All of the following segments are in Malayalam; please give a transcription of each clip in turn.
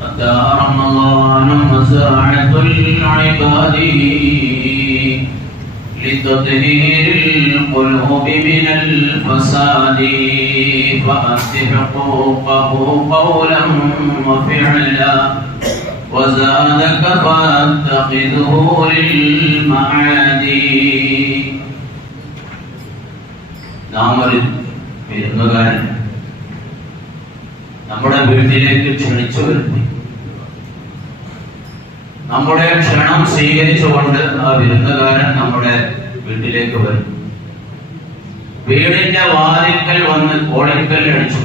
أتى رمضان مساعة العباد لتطهير القلوب من الفساد فأد حقوقه قولا وفعلا وزادك فاتخذه للمعاد. നാം ഒരു വിരുന്നുകാരൻ നമ്മുടെ വീട്ടിലേക്ക് ക്ഷണിച്ചു വരുത്തി, നമ്മുടെ ക്ഷണം സ്വീകരിച്ചുകൊണ്ട് ആ വിരുന്നുകാരൻ നമ്മുടെ വീട്ടിലേക്ക് വരും. വീടിന്റെ വാതിൽക്കൽ വന്ന് കോളിക്കൽ അടിച്ചു,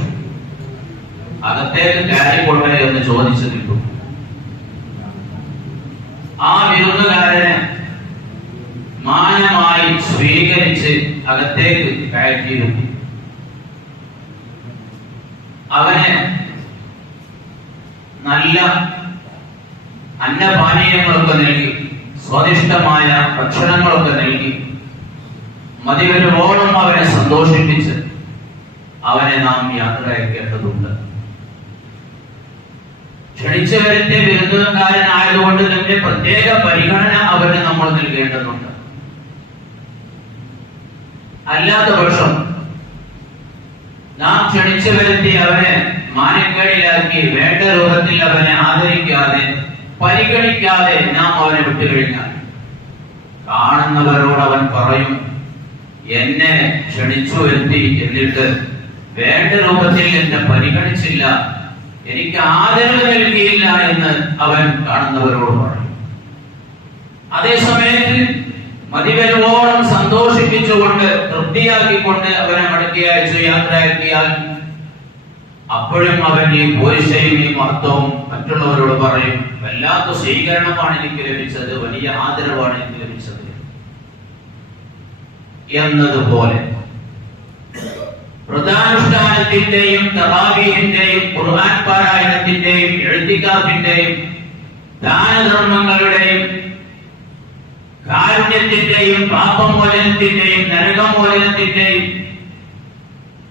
അകത്തേക്ക് കയറിക്കൊള്ളേ എന്ന് ചോദിച്ചു നിൽക്കും. ആ വിരുന്നുകാരനെ മാന്യമായി സ്വീകരിച്ച് അകത്തേക്ക് കയറ്റിയിരുത്തി അവന് നല്ല അന്നപാനീയങ്ങളൊക്കെ നൽകി, സ്വാദിഷ്ടമായ ഭക്ഷണങ്ങളൊക്കെ നൽകി, മതിവരോളം അവനെ സന്തോഷിപ്പിച്ച് അവനെ നാം യാത്ര അയക്കേണ്ടതുണ്ട്. ക്ഷണിച്ചു വരുത്തിയ വിരുന്നുകാരനായതുകൊണ്ട് തന്നെ പ്രത്യേക പരിഗണന അവന് നമ്മൾ നൽകേണ്ടതുണ്ട്. അല്ലാത്ത പക്ഷം നാം ക്ഷണിച്ചു വരുത്തി അവനെ മാനക്കേടിലാക്കി വേണ്ട രൂപത്തിൽ അവനെ ആദരിക്കാതെ പരിഗണിക്കാതെ നാം അവനെ വിട്ടുകഴിഞ്ഞാൽ കാണുന്നവരോട് അവൻ പറയും, എന്നെ ക്ഷണിച്ചു വരുത്തി എന്നിട്ട് വേണ്ട രൂപത്തിൽ എന്നെ പരിഗണിച്ചില്ല, എനിക്ക് ആദരവ് നൽകിയില്ല എന്ന് അവൻ കാണുന്നവരോട് പറയും. അതേസമയത്ത് മതിവരോളം സന്തോഷിപ്പിച്ചുകൊണ്ട് തൃപ്തിയാക്കിക്കൊണ്ട് അവനെ മടക്കിയയച്ച് യാത്രയാക്കിയാൽ അപ്പോഴും അവൻ ഈ പോരിശയും ഈ മഹത്വവും മറ്റുള്ളവരോട് പറയും, വല്ലാത്ത സ്വീകരണമാണ് എനിക്ക് ലഭിച്ചത്, വലിയ ആദരവാണ് എനിക്ക് ലഭിച്ചത് എന്നതുപോലെ വ്രതാനുഷ്ഠാനത്തിന്റെയും തറാവീഹിന്റെയും ഖുർആൻ പാരായണത്തിന്റെയും എഴുത്തിക്കാഫിന്റെയും ദാനധർമ്മങ്ങളുടെയും കാരുണ്യത്തിന്റെയും പാപമോചനത്തിന്റെയും നരകമോചനത്തിന്റെയും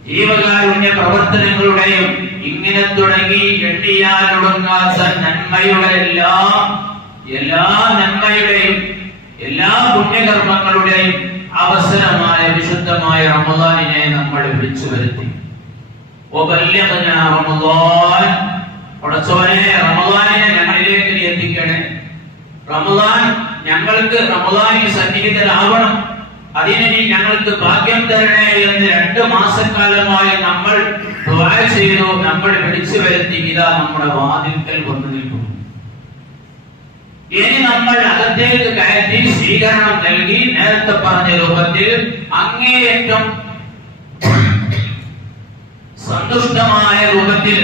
ജീവകാരുണ്യ പ്രവർത്തനങ്ങളുടെയും ഇങ്ങനെ തുടങ്ങി എണ്ണിയാലൊടുങ്ങാത്ത നന്മയുടെ എല്ലാ നന്മയുടെയും എല്ലാ പുണ്യകർമ്മങ്ങളുടെയും അവസരമായ വിശുദ്ധമായ റമദാനിനെ നമ്മൾ വിളിച്ചു വരുത്തി. റമദാനിനെ ഞങ്ങളിലേക്ക് നീ എത്തിക്കണേ, റമദാൻ ഞങ്ങൾക്ക് റമദാനിൽ സന്നിഹിതരാവണം, അതിനെ നീ ഞങ്ങൾക്ക് ഭാഗ്യം തരണേ എന്ന് 2 മാസക്കാലമായി നമ്മൾ ദുആ ചെയ്തു. നമ്മൾ വിളിച്ചു വരുത്തി, ഇതാ നമ്മുടെ വാതിൽക്കൽ വന്നു നിൽക്കും. ഇനി നമ്മൾ അകത്തേക്ക് കയറ്റി സ്വീകരണം നൽകി നേരത്തെ പറഞ്ഞ രൂപത്തിൽ അങ്ങേയറ്റം സന്തുഷ്ടമായ രൂപത്തിൽ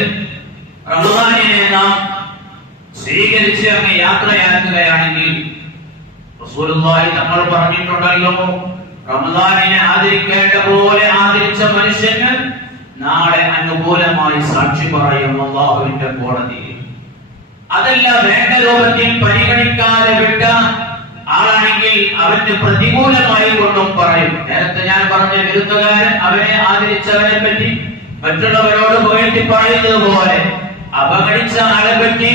റമദാനിനെ നാം സ്വീകരിച്ച് അങ്ങ് യാത്രയാക്കുകയാണെങ്കിൽ റസൂലുള്ളാഹി തങ്ങൾ പറഞ്ഞിട്ടുണ്ടല്ലോ, റമദാനിനെ ആദരിക്കേണ്ട പോലെ ആദരിച്ച മനുഷ്യന് നാളെ അനുകൂലമായി സാക്ഷി പറയും അല്ലാഹുവിന്റെ കോടതിയിൽ. അതല്ല വേണ്ട രൂപത്തിൽ പരിഗണിക്കാതെ വിട്ട ആളാണെങ്കിൽ അവന് പ്രതികൂലമായി കൊണ്ടും പറയും. നേരത്തെ ഞാൻ പറഞ്ഞ വിരുന്നുകാരൻ അവനെ ആദരിച്ചവനെ പറ്റി മറ്റുള്ളവരോട് പോയിട്ട് പറയുന്നത് പോലെ അവഗണിച്ച ആളെ പറ്റി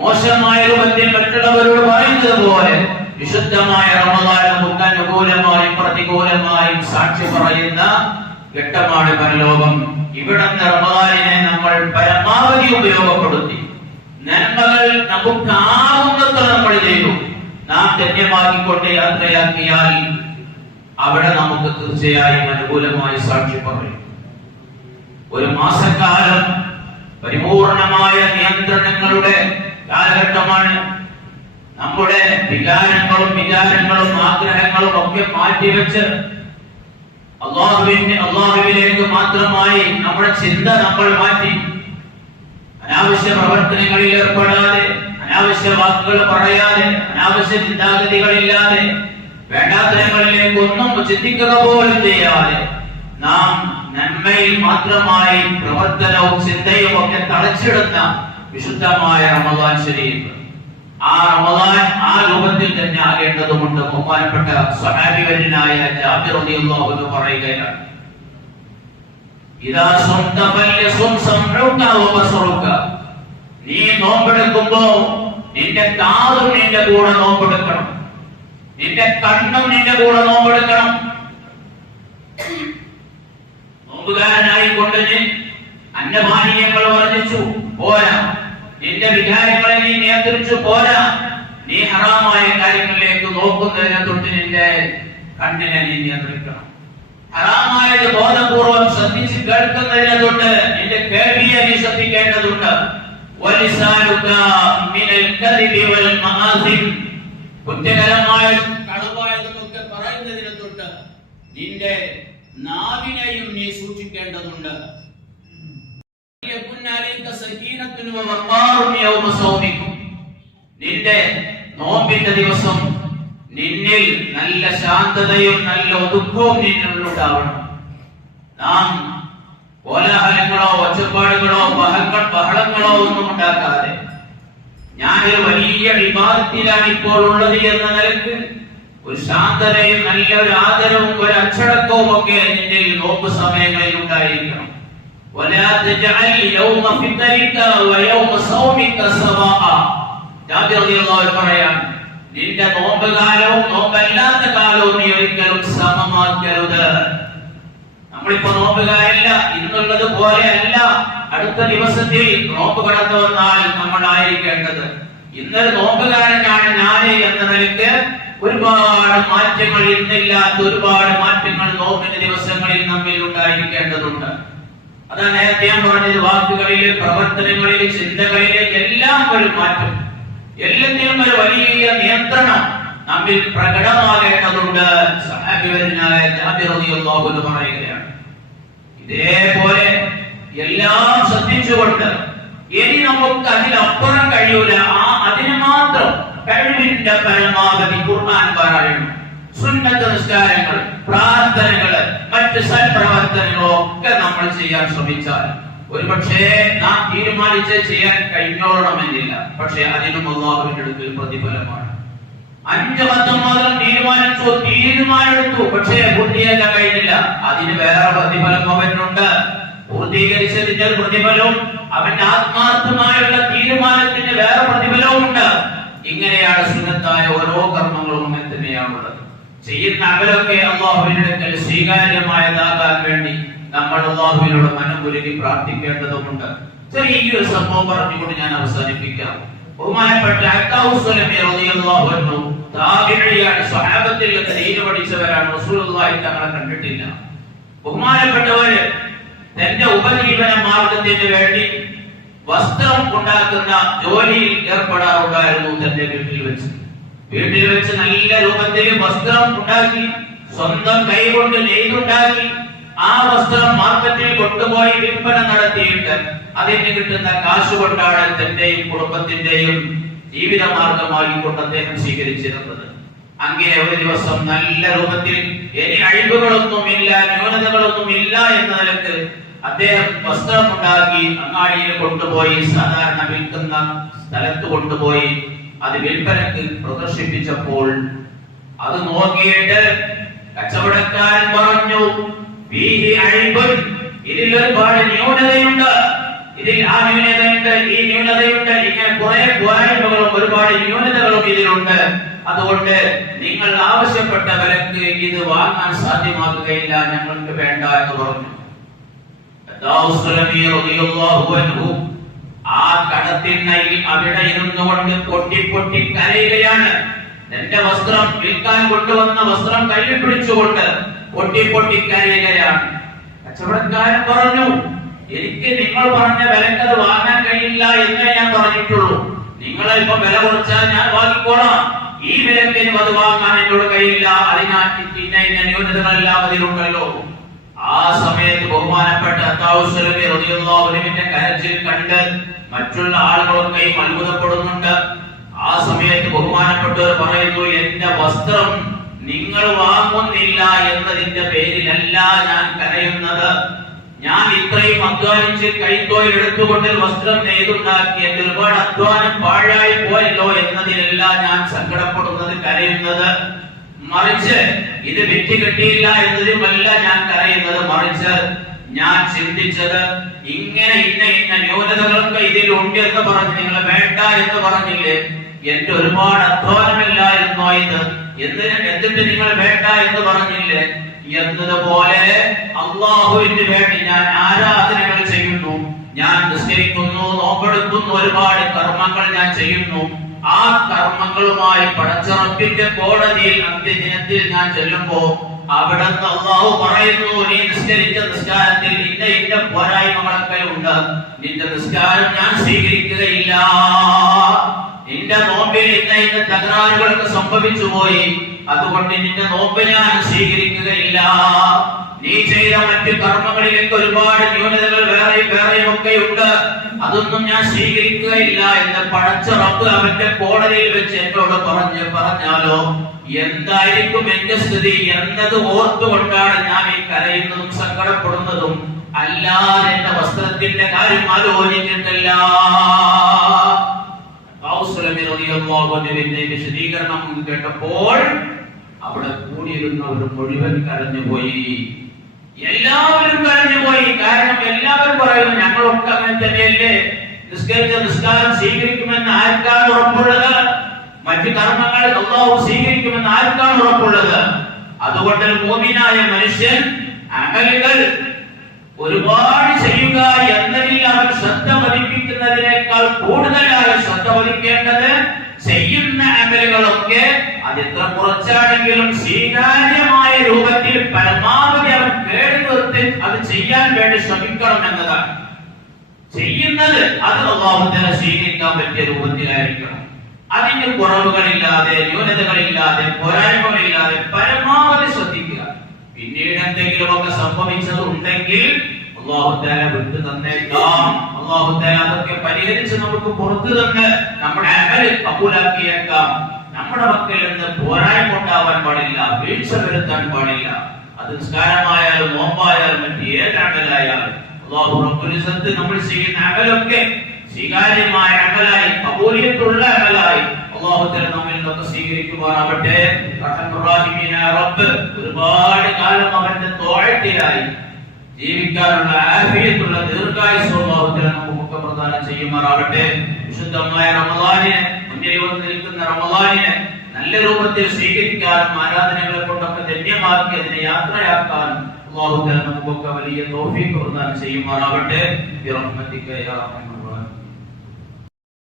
മോശമായ രൂപത്തിൽ മറ്റുള്ളവരോട് പറയുന്നത് പോലെ വിശുദ്ധമായ റമദാൻ നമുക്ക് അനുകൂലമായും പ്രതികൂലമായും സാക്ഷി പറയുന്ന ഘട്ടമാണ് പരലോകം. ഇവിടുത്തെ റമദാനിനെ നമ്മൾ പരമാവധി ഉപയോഗപ്പെടുത്തി നന്മകൾ നമുക്കാവുന്നത്ര നമ്മൾ ചെയ്തു നാം ധന്യമാക്കിക്കൊണ്ട് യാത്രയാക്കിയാൽ അവിടെ നമുക്ക് തീർച്ചയായും അനുകൂലമായി സാക്ഷി പറയും. 1 മാസക്കാലം പരിപൂർണമായ നിയന്ത്രണങ്ങളുടെ കാലഘട്ടമാണ്. നമ്മുടെ വികാരങ്ങളും ആഗ്രഹങ്ങളും ഒക്കെ മാറ്റിവെച്ച് അല്ലാഹുവിലേക്ക് മാത്രമായി നമ്മുടെ ചിന്ത നമ്മൾ മാറ്റി അനാവശ്യ പ്രവർത്തനങ്ങളിൽ ഏർപ്പെടാതെ, അനാവശ്യ വാക്കുകൾ പറയാതെ, അനാവശ്യ ചിന്താഗതികളില്ലാതെ, വേണ്ടാത്തരങ്ങളിലേക്ക് ഒന്നും ചിന്തിക്കുക പോലും ചെയ്യാതെ നാം നന്മയിൽ മാത്രമായി പ്രവർത്തനവും ചിന്തയും ഒക്കെ തളച്ചിടുന്ന വിശുദ്ധമായ റമദാൻ ശരീഫ്, ആ റമദാൻ ആ രൂപത്തിൽ തന്നെ ആകേണ്ടതുകൊണ്ട് ബഹുമാനപ്പെട്ട സ്വഹാബിവര്യനായ ജാബിർ റളിയല്ലാഹു അൻഹു പറയുകയാണ്, ഇദാ സുംത ഫല്യസും സംഉക വബസറുക, നീ നോമ്പെടുക്കുമ്പോ നിന്റെ കാതും നിന്റെ കൂടെ നോമ്പെടുക്കണം, നിന്റെ കണ്ണും നിന്റെ കൂടെ നോമ്പെടുക്കണം. നോമ്പുകാരനായിക്കൊണ്ട് നീ അന്നപാനീയങ്ങൾ വർദ്ധിച്ചു പോരാ, നിന്റെ വികാരങ്ങളെ നീ നിയന്ത്രിച്ചു പോരാ, നീ ഹറാമായ കാര്യങ്ങളിലേക്ക് നോക്കുന്നതിനെ തൊട്ട് നിന്റെ കണ്ണിനെ നീ നിയന്ത്രിക്കണം. ഹറാമായത് ബോധപൂർവം ശ്രദ്ധിച്ച് കേൾക്കുന്നതിനെ തൊട്ട് നിന്റെ കേൾവിയെ നീ ശ്രദ്ധിക്കേണ്ടതുണ്ട്. കുറ്റകരമായതും കളവായതുമൊക്കെ പറയുന്നതിനെ തൊട്ട് നിന്റെ നാവിനെയും നീ സൂക്ഷിക്കേണ്ടതുണ്ട്. നിന്റെ നോമ്പിന്റെ ദിവസം നിന്നിൽ നല്ല ശാന്തതയും നല്ല ഒതുക്കവും നിന്നുണ്ടാവണം. നാം കോലാഹലങ്ങളോ ഒച്ചപ്പാടുകളോ ബഹളങ്ങളോ ഒന്നും ഉണ്ടാക്കാതെ, ഞാനൊരു വലിയ വിവാദത്തിലാണ് ഇപ്പോൾ ഉള്ളത് എന്ന നിലക്ക് ഒരു ശാന്തതയും നല്ലൊരു ആദരവും ഒരു അച്ചടക്കവും ഒക്കെ നിന്റെ നോമ്പ് സമയങ്ങളിൽ ഉണ്ടായിരിക്കണം. പറയാം, നിന്റെ നോമ്പ് കാലവും നോമ്പല്ലാത്ത കാലവും നീ ഒരിക്കലും സമമാക്കരുത്. നമ്മളിപ്പോ നോമ്പുകാരല്ല, ഇന്നുള്ളത് പോലെയല്ല അടുത്ത ദിവസത്തിൽ നോമ്പ് കടന്നു വന്നാൽ നമ്മളായിരിക്കേണ്ടത്. ഇന്നൊരു നോമ്പുകാരനാണ് ഞാന് എന്ന നിലയ്ക്ക് ഒരുപാട് മാറ്റങ്ങൾ, ഇന്നില്ലാത്ത ഒരുപാട് മാറ്റങ്ങൾ നോമ്പിന്റെ ദിവസങ്ങളിൽ നമ്മിൽ ഉണ്ടായിരിക്കേണ്ടതുണ്ട്. അതാണ് നേരത്തെ ഞാൻ പറഞ്ഞത്, വാക്കുകളിൽ, പ്രവർത്തനങ്ങളിൽ, ചിന്തകളിൽ എല്ലാം ഒരു മാറ്റം, എല്ലാത്തിനും ഒരു വലിയ നിയന്ത്രണം നമ്മിൽ പ്രകടമാകേണ്ടതുണ്ട്. സഹാബിവരനായ ജാബിർ റളിയല്ലാഹു അൻഹു പറയുകയാണ്, ഇതേപോലെ എല്ലാം ശ്രദ്ധിച്ചുകൊണ്ട് ഇനി നമുക്ക് അതിലപ്പുറം കഴിയൂല, അതിന് മാത്രം കഴിവിന്റെ പരമാവധി ഖുർആൻ പാരായണം, സുന്നത്ത് നിസ്കാരങ്ങൾ, പ്രാർത്ഥനകൾ, മറ്റ് സൽപ്രവർത്തനങ്ങളൊക്കെ നമ്മൾ ചെയ്യാൻ ശ്രമിച്ചാൽ ഒരുപക്ഷേ നാം തീരുമാനിച്ച് ചെയ്യാൻ കഴിഞ്ഞോളണമെന്നില്ല, പക്ഷെ അതിനും അല്ലാഹുവിന്റെ അടുക്കൽ പ്രതിഫലമാണ്. 5 10 മാത്രം തീരുമാനമെടുത്തു, പക്ഷേ പൂർത്തിയാക്കാൻ കഴിഞ്ഞില്ല, അതിന് വേറെ പ്രതിഫലം അവനുണ്ട്. പൂർത്തീകരിച്ചതിന്റെ പ്രതിഫലവും അവന്റെ ആത്മാർത്ഥമായുള്ള തീരുമാനത്തിന് വേറെ പ്രതിഫലവും ഉണ്ട്. ഇങ്ങനെയാണ് സുന്നത്തായ ഓരോ കർമ്മങ്ങളും തന്നെയാണുള്ളത്. ചെയ്യുന്ന അമലൊക്കെ അല്ലാഹുവിന്റെ അടുക്കൽ സ്വീകാര്യമായതാകാൻ വേണ്ടി നമ്മൾ അല്ലാഹുവിനോട് മനമുരുകി പ്രാർത്ഥിക്കേണ്ടതുണ്ട്. ചെറിയൊരു സംഭവം പറഞ്ഞുകൊണ്ട് ഞാൻ അവസാനിപ്പിക്കാം. ബഹുമാനപ്പെട്ട അത്താഉസ്സലമി റളിയല്ലാഹു അൻഹു താബിഈയാണ്, സ്വഹാബത്തിൽ നിന്ന് ദീൻ പഠിച്ചവരാണ്, റസൂലുള്ളാഹി തങ്ങളെ കണ്ടിട്ടില്ല. ബഹുമാനപ്പെട്ടവര് തന്റെ ഉപജീവന മാർഗത്തിന് വേണ്ടി വസ്ത്രം ഉണ്ടാക്കുന്ന ജോലിയിൽ ഏർപ്പെടാറുണ്ടായിരുന്നു. തന്റെ വീട്ടിൽ വെച്ച് നല്ല രൂപത്തിൽ വസ്ത്രം ഉണ്ടാക്കി, സ്വന്തം കൈകൊണ്ട് നെയ്തുണ്ടാക്കി ആ വസ്ത്രം മാർക്കറ്റിൽ കൊണ്ടുപോയി വിൽപ്പന നടത്തിയിട്ട് അതിന് കിട്ടുന്ന കാശ് കൊണ്ടാണ് തന്റെയും കുടുംബത്തിന്റെയും ജീവിത മാർഗമായി കൊണ്ട് അദ്ദേഹം സ്വീകരിച്ചിരുന്നത്. അങ്ങനെ ഒരു ദിവസം നല്ല രൂപത്തിൽ ഇനി അഴിവുകളൊന്നും ഇല്ല, ന്യൂനതകളൊന്നും ഇല്ല എന്ന നിലക്ക് അദ്ദേഹം വസ്ത്രം ഉണ്ടാക്കി അങ്ങാടിയിൽ കൊണ്ടുപോയി, സാധാരണ വിൽക്കുന്ന സ്ഥലത്ത് കൊണ്ടുപോയി അത് വിൽപ്പനക്ക് പ്രദർശിപ്പിച്ചപ്പോൾ അത് നോക്കിയിട്ട് കച്ചവടക്കാരൻ പറഞ്ഞു, ഇതിൽ ഒരുപാട് ന്യൂനതയുണ്ട്, ഇതിൽ ആ ന്യൂനതയുണ്ട്, ഈ ന്യൂനതയുണ്ട്, ഇങ്ങനെ കുറെ പോരായ്മകളും ഒരുപാട് ന്യൂനതകളും ഇതിലുണ്ട്. അതുകൊണ്ട് നിങ്ങൾ ആവശ്യപ്പെട്ട വിലക്ക് ഇത് വാങ്ങാൻ സാധ്യമാകുകയില്ല, ഞങ്ങൾക്ക് വേണ്ട എന്ന് പറഞ്ഞു. ആ കടത്തിണ്ണയിൽ അവിടെ ഇരുന്നു കൊണ്ട് പൊട്ടി പൊട്ടി കരയുകയാണ്. എന്റെ വസ്ത്രം വിൽക്കാൻ കൊണ്ടുവന്ന വസ്ത്രം കയ്യിൽ പിടിച്ചുകൊണ്ട് പൊട്ടി പൊട്ടി കരയുകയാണ്. കച്ചവടക്കാരൻ പറഞ്ഞു, എനിക്ക് നിങ്ങൾ പറഞ്ഞ വിലക്കത് വാങ്ങാൻ കഴിയില്ല എന്നേ ഞാൻ പറഞ്ഞിട്ടുള്ളൂ. നിങ്ങൾ ഇപ്പൊ വില കുറച്ചാൽ ഞാൻ വാങ്ങിക്കോളാം, ഈ വിലക്കിനും അത് വാങ്ങാൻ എന്നോട് കഴിയില്ല, അതിനാൽ പിന്നെ ഇന്ന ന്യൂനതകളെല്ലാം അതിലുണ്ടല്ലോ. ആ സമയത്ത് ബഹുമാനപ്പെട്ട അത്താഉസ്സലമി റളിയല്ലാഹു അൻഹുവിന്റെ കരച്ചിൽ കണ്ട് മറ്റുള്ള ആളുകളൊക്കെ അത്ഭുതപ്പെടുന്നുണ്ട്. ആ സമയത്ത് ബഹുമാനപ്പെട്ടവർ പറയുന്നു, എന്റെ വസ്ത്രം നിങ്ങൾ വാങ്ങുന്നില്ല എന്നതിന്റെ പേരിലല്ല ഞാൻ കരയുന്നത്. ഞാൻ ഇത്രയും അധ്വാനിച്ച് കൈത്തൊഴിൽ എടുത്തുകൊണ്ട് വസ്ത്രം നെയ്തുണ്ടാക്കി എന്റെ ഒരുപാട് അധ്വാനം പാഴായി പോയല്ലോ എന്നതിലല്ല ഞാൻ സങ്കടപ്പെടുന്നത്, കരയുന്നത്. മറിച്ച് ഇത് വിറ്റ് കിട്ടിയില്ല എന്നതിലുമല്ല ഞാൻ കരയുന്നത്, മറിച്ച് ഞാൻ ചിന്തിച്ചത് ഇങ്ങനെ ഇന്ന ന്യൂനതകളൊക്കെ ഇതിലുണ്ട് എന്ന് പറഞ്ഞ് നിങ്ങൾ വേണ്ട എന്ന് പറഞ്ഞില്ലേ, എന്റെ ഒരുപാട് അധ്വാനമില്ലായിരുന്നോ ഇത്, എന്നിട്ട് നിങ്ങൾ വേണ്ട എന്ന് പറഞ്ഞില്ലേ എന്നതുപോലെ അള്ളാഹുവിന് വേണ്ടി ഞാൻ ആരാധനകൾ ചെയ്യുന്നു, ഞാൻ നിസ്കരിക്കുന്നു, നോമ്പെടുക്കുന്നു, ഒരുപാട് കർമ്മങ്ങൾ ഞാൻ ചെയ്യുന്നു. ആ കർമ്മങ്ങളുമായി പടച്ചറപ്പിന്റെ കോടതിയിൽ അന്ത്യദിനത്തിൽ ഞാൻ ചെല്ലുമ്പോ അവിടെ അള്ളാഹു പറയുന്നു, നീ നിസ്കരിച്ച നിസ്കാരത്തിൽ ഇന്ന പോരായ്മകളൊക്കെ ഉണ്ട്, നിന്റെ നിസ്കാരം ഞാൻ സ്വീകരിക്കുകയില്ല, നിന്റെ നോമ്പിൽ ഇന്ന തകരാറുകളൊക്കെ സംഭവിച്ചു പോയി, അതുകൊണ്ട് നിന്റെ നോമ്പ് ഞാൻ സ്വീകരിക്കുകയില്ല. നീ ചെയ്ത മറ്റു കർമ്മങ്ങളിലേക്ക് ഒരുപാട് ന്യൂനതകൾ വേറെയും ഒക്കെ ഉണ്ട്, അതൊന്നും ഞാൻ സ്വീകരിക്കുകയില്ല എന്ന് പടച്ച റബ്ബ് അവന്റെ കോടതിയിൽ വെച്ച് എന്നോട് പറഞ്ഞാലോ എന്തായിരിക്കും എന്റെ സ്ഥിതി എന്നത് ഓർത്തുകൊണ്ടാണ് ഞാൻ ഈ കരയുന്നതും സങ്കടപ്പെടുന്നതും, അല്ലാതെ എന്റെ വസ്ത്രത്തിന്റെ കാര്യം ആലോചിച്ചിട്ടില്ല. വിശദീകരണം കേട്ടപ്പോൾ അവിടെ കൂടിയിരുന്നവർ മുഴുവൻ കരഞ്ഞുപോയി, എല്ലാവരും കരഞ്ഞുപോയി. കാരണം എല്ലാവരും പറയുന്നു, ഞങ്ങളൊക്കെ അങ്ങനെ തന്നെയല്ലേ, നിസ്കരിച്ച നിസ്കാരം സ്വീകരിക്കുമെന്ന് ആർക്കാണ് ഉറപ്പുള്ളത്, മറ്റു കർമ്മങ്ങൾ അല്ലാഹു സ്വീകരിക്കുമെന്ന് ആർക്കാണ് ഉറപ്പുള്ളത്? അതുകൊണ്ട് മുഅ്മിനായ മനുഷ്യൻ അമലുകൾ ഒരുപാട് ചെയ്യുക എന്നതിൽ അവൻ ശ്രദ്ധ പതിപ്പിക്കുന്നതിനേക്കാൾ കൂടുതലായി ശ്രദ്ധ പതിക്കേണ്ടത് ചെയ്യുന്ന അമലുകളൊക്കെ അതെത്ര കുറച്ചാണെങ്കിലും സ്വീകാര്യമായ രൂപത്തിൽ പരമാവധി അവൻ കേടുനിർത്തി അത് ചെയ്യാൻ വേണ്ടി ശ്രമിക്കണം എന്നതാണ്. ചെയ്യുന്നത് അത് അല്ലാഹു തആല സ്വീകരിക്കാൻ പറ്റിയ രൂപത്തിലായിരിക്കണം. അതിന് കുറവുകളില്ലാതെ, ന്യൂനതകളില്ലാതെ, പോരായ്മകളില്ലാതെ പരമാവധി ശ്രദ്ധിക്കുക. പിന്നീട് എന്തെങ്കിലുമൊക്കെ സംഭവിച്ചതുണ്ടെങ്കിൽ അല്ലാഹു തആല വിട്ടു തന്നേക്കാം. അല്ലാഹു തആല അതൊക്കെ പരിഹരിച്ച് നമുക്ക് പുറത്തു തന്ന് നമ്മുടെ അമൽ കബൂലാക്കിയേക്കാം. നമ്മുടെ മക്കളിൽ നിന്ന് പോരായ്മ ഉണ്ടാവാൻ പാടില്ല, വീഴ്ച വരുത്താൻ പാടില്ല. അത് നിസ്കാരമായാലും നോമ്പായാലും മറ്റ് ഏത് അമലായാലും അല്ലാഹു റബ്ബുൽ ഇസ്സത്ത് നമ്മൾ ചെയ്യുന്ന അമലൊക്കെ സ്വീകാര്യമായ അമലായി, കബൂലിയത്തുള്ള അമലായി അല്ലാഹു തആല നമ്മിൽ നിന്നൊക്കെ സ്വീകരിക്കുമാറാവട്ടെ. റഹ്മാനായ റബ്ബ് ഒരുപാട് കാലം അവന്റെ ത്വഅത്തിലായി ജീവിക്കാനുള്ള ആഫിയത്തുള്ള ദീർഘായുസ്സ് അല്ലാഹു തആല നമുക്ക് പ്രദാനം ചെയ്യുമാറാവട്ടെ. വിശുദ്ധമായ റമളാനിനെ, മുന്നിൽ വന്ന് നിൽക്കുന്ന റമളാനിനെ നല്ല രൂപത്തിൽ സ്വീകരിക്കാനും ആരാധനകളെ കൊണ്ടൊക്കെ ധന്യമാക്കി അതിനെ യാത്രയാക്കാനും അല്ലാഹു തആല നമുക്ക് വലിയ തൗഫീഖ് പ്രദാനം ചെയ്യുമാറാവട്ടെ. ബിറഹ്മതിക യാ